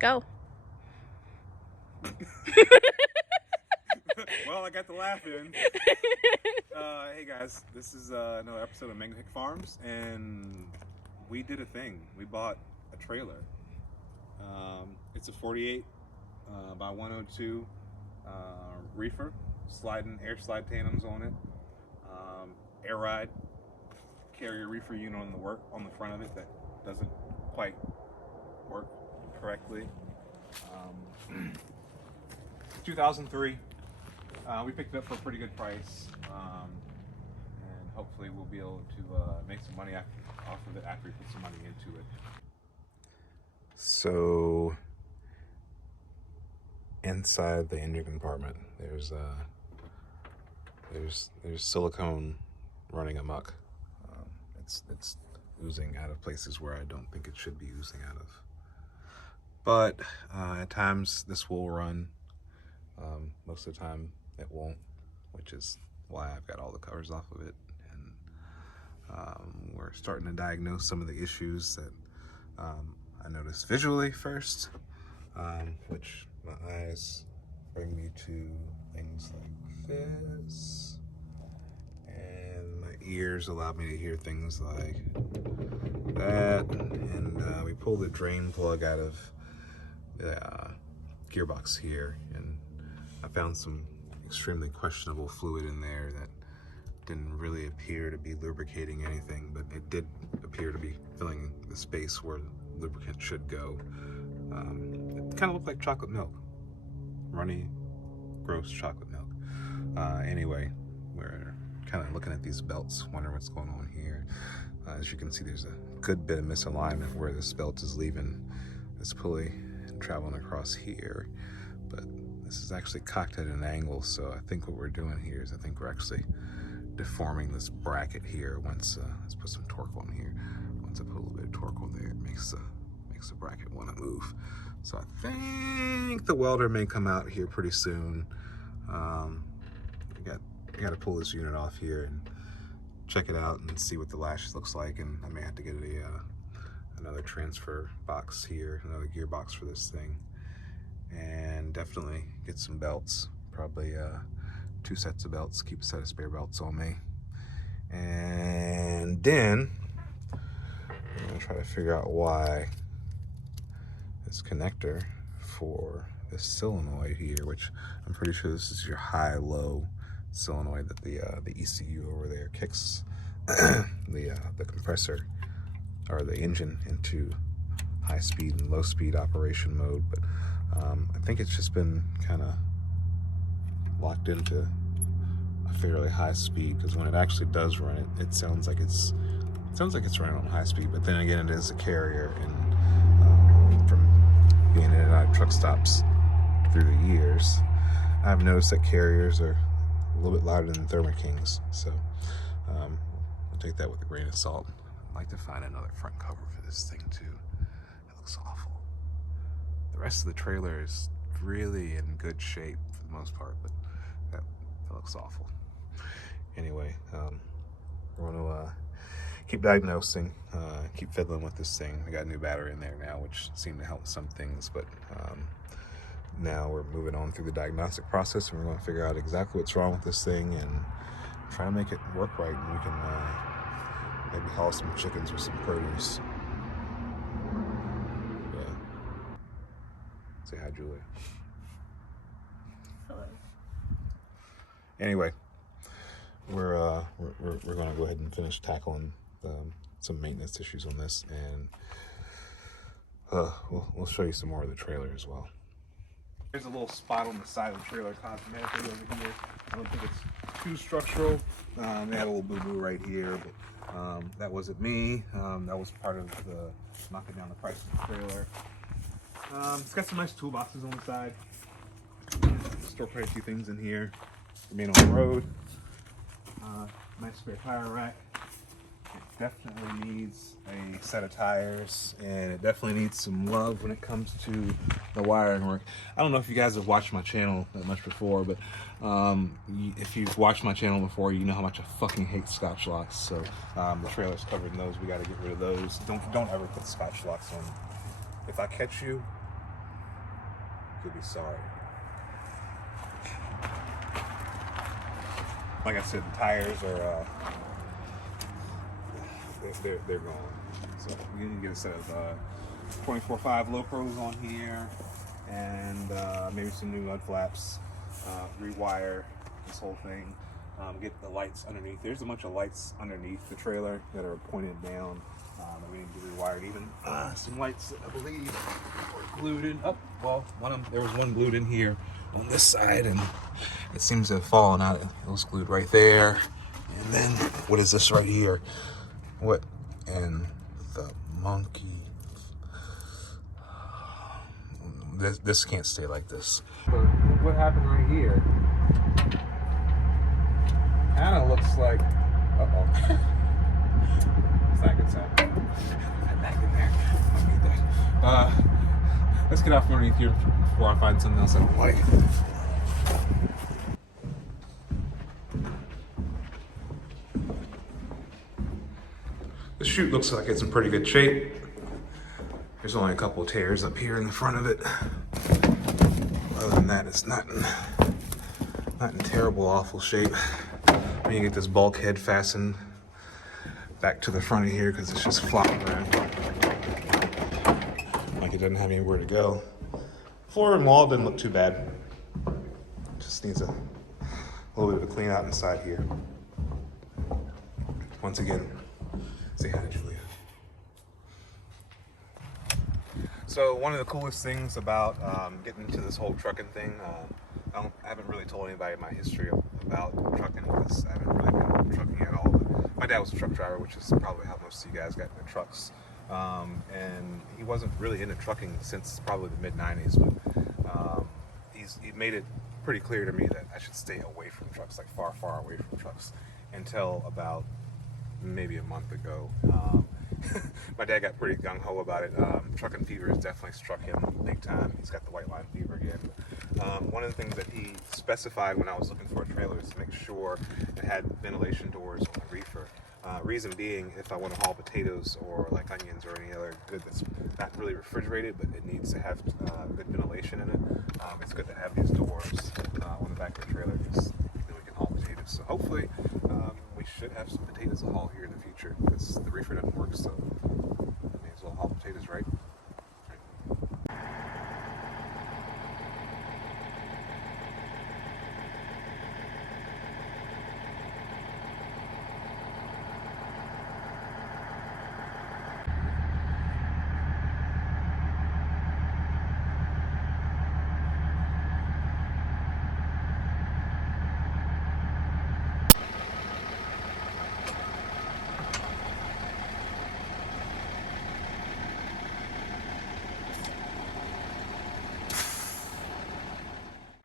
Go. Well, I got the laugh in. Hey guys, this is another episode of Mango Hick Farms, and we did a thing. We bought a trailer. It's a 48 by 102 reefer, air slide tandems on it, air ride, carrier reefer unit on the front of it that doesn't quite work correctly. 2003. We picked it up for a pretty good price, and hopefully we'll be able to make some money off of it after we put some money into it. So inside the engine compartment, there's silicone running amok. It's oozing out of places where I don't think it should be oozing out of. But at times this will run. Most of the time it won't, which is why I've got all the covers off of it. And we're starting to diagnose some of the issues that I noticed visually first, which my eyes bring me to things like this, and my ears allow me to hear things like that. And we pulled the drain plug out of the gearbox here, and I found some extremely questionable fluid in there that didn't really appear to be lubricating anything, but it did appear to be filling the space where lubricant should go. It kind of looked like chocolate milk, runny, gross chocolate milk. Anyway, we're kind of looking at these belts, wondering what's going on here. As you can see, there's a good bit of misalignment where this belt is leaving this pulley and traveling across here, but this is actually cocked at an angle, so I think what we're doing here is we're actually deforming this bracket here. Once let's put some torque on here. Once I put a little bit of torque on there, it makes the bracket want to move. So I think the welder may come out here pretty soon. I got to pull this unit off here and check it out and see what the lash looks like, and I may have to get another transfer box here, another gearbox for this thing, and definitely get some belts, probably 2 sets of belts, keep a set of spare belts on me. And then I'm gonna try to figure out why this connector for this solenoid here, which I'm pretty sure this is your high-low solenoid that the ECU over there kicks the compressor or the engine into high speed and low speed operation mode. But I think it's just been kind of locked into a fairly high speed, because when it actually does run it sounds like it's running on high speed. But then again, it is a carrier, and from being in and out of truck stops through the years, I've noticed that carriers are a little bit louder than Thermo Kings, so I'll take that with a grain of salt. I'd like to find another front cover for this thing too. It looks awful. The rest of the trailer is really in good shape for the most part, but that looks awful. Anyway, we're going to keep diagnosing, keep fiddling with this thing. We got a new battery in there now, which seemed to help some things, but now we're moving on through the diagnostic process, and we're going to figure out exactly what's wrong with this thing and try to make it work right, and we can maybe haul some chickens or some produce. Yeah. Say hi, Julia. Hello. Anyway, we're going to go ahead and finish tackling some maintenance issues on this, and we'll show you some more of the trailer as well. There's a little spot on the side of the trailer cosmetically over here. I don't think it's too structural. They had a little boo-boo right here, but that wasn't me. That was part of the knocking down the price of the trailer. It's got some nice toolboxes on the side. Store quite a few things in here. Remain on the road. Nice spare tire rack. It definitely needs a set of tires, and it definitely needs some love when it comes to the wiring work. I don't know if you guys have watched my channel that much before, but if you've watched my channel before, you know how much I fucking hate Scotch locks. So the trailer's covered in those. We got to get rid of those. Don't ever put Scotch locks on. If I catch you you'll be sorry. Like I said, the tires are they're gone. So you can get a set of 24.5 low pros on here, and maybe some new mud flaps. Rewire this whole thing. Get the lights underneath. There's a bunch of lights underneath the trailer that are pointed down. That we need to rewire even. Some lights that I believe were glued in. Oh, well, there was one glued in here on this side, and it seems to have fallen out. It was glued right there. And then, what is this right here? What in the monkey? This can't stay like this. But what happened right here? Kind of looks like, uh-oh. It's not a good sign. Get back in there. I need that. Let's get out from underneath here before I find something else I don't like. The chute looks like it's in pretty good shape. There's only a couple of tears up here in the front of it. Other than that, it's not in terrible, awful shape. I'm gonna get this bulkhead fastened back to the front of here because it's just flopping around. Like it doesn't have anywhere to go. Floor and wall doesn't look too bad. Just needs a little bit of a clean out inside here. Once again, say hi, Julia. So one of the coolest things about getting into this whole trucking thing, I haven't really told anybody my history about trucking because I haven't really been trucking at all. But my dad was a truck driver, which is probably how most of you guys got into trucks. And he wasn't really into trucking since probably the mid-90s. But he made it pretty clear to me that I should stay away from trucks, like far, far away from trucks, until about maybe a month ago. My dad got pretty gung-ho about it. Trucking fever has definitely struck him big time. He's got the white line fever again. One of the things that he specified when I was looking for a trailer is to make sure it had ventilation doors on the reefer. Reason being, if I want to haul potatoes or like onions or any other good that's not really refrigerated, but it needs to have good ventilation in it, it's good to have these doors on the back of the trailer because then we can haul potatoes. So hopefully we should have some potatoes to haul here in the future because the reefer doesn't work so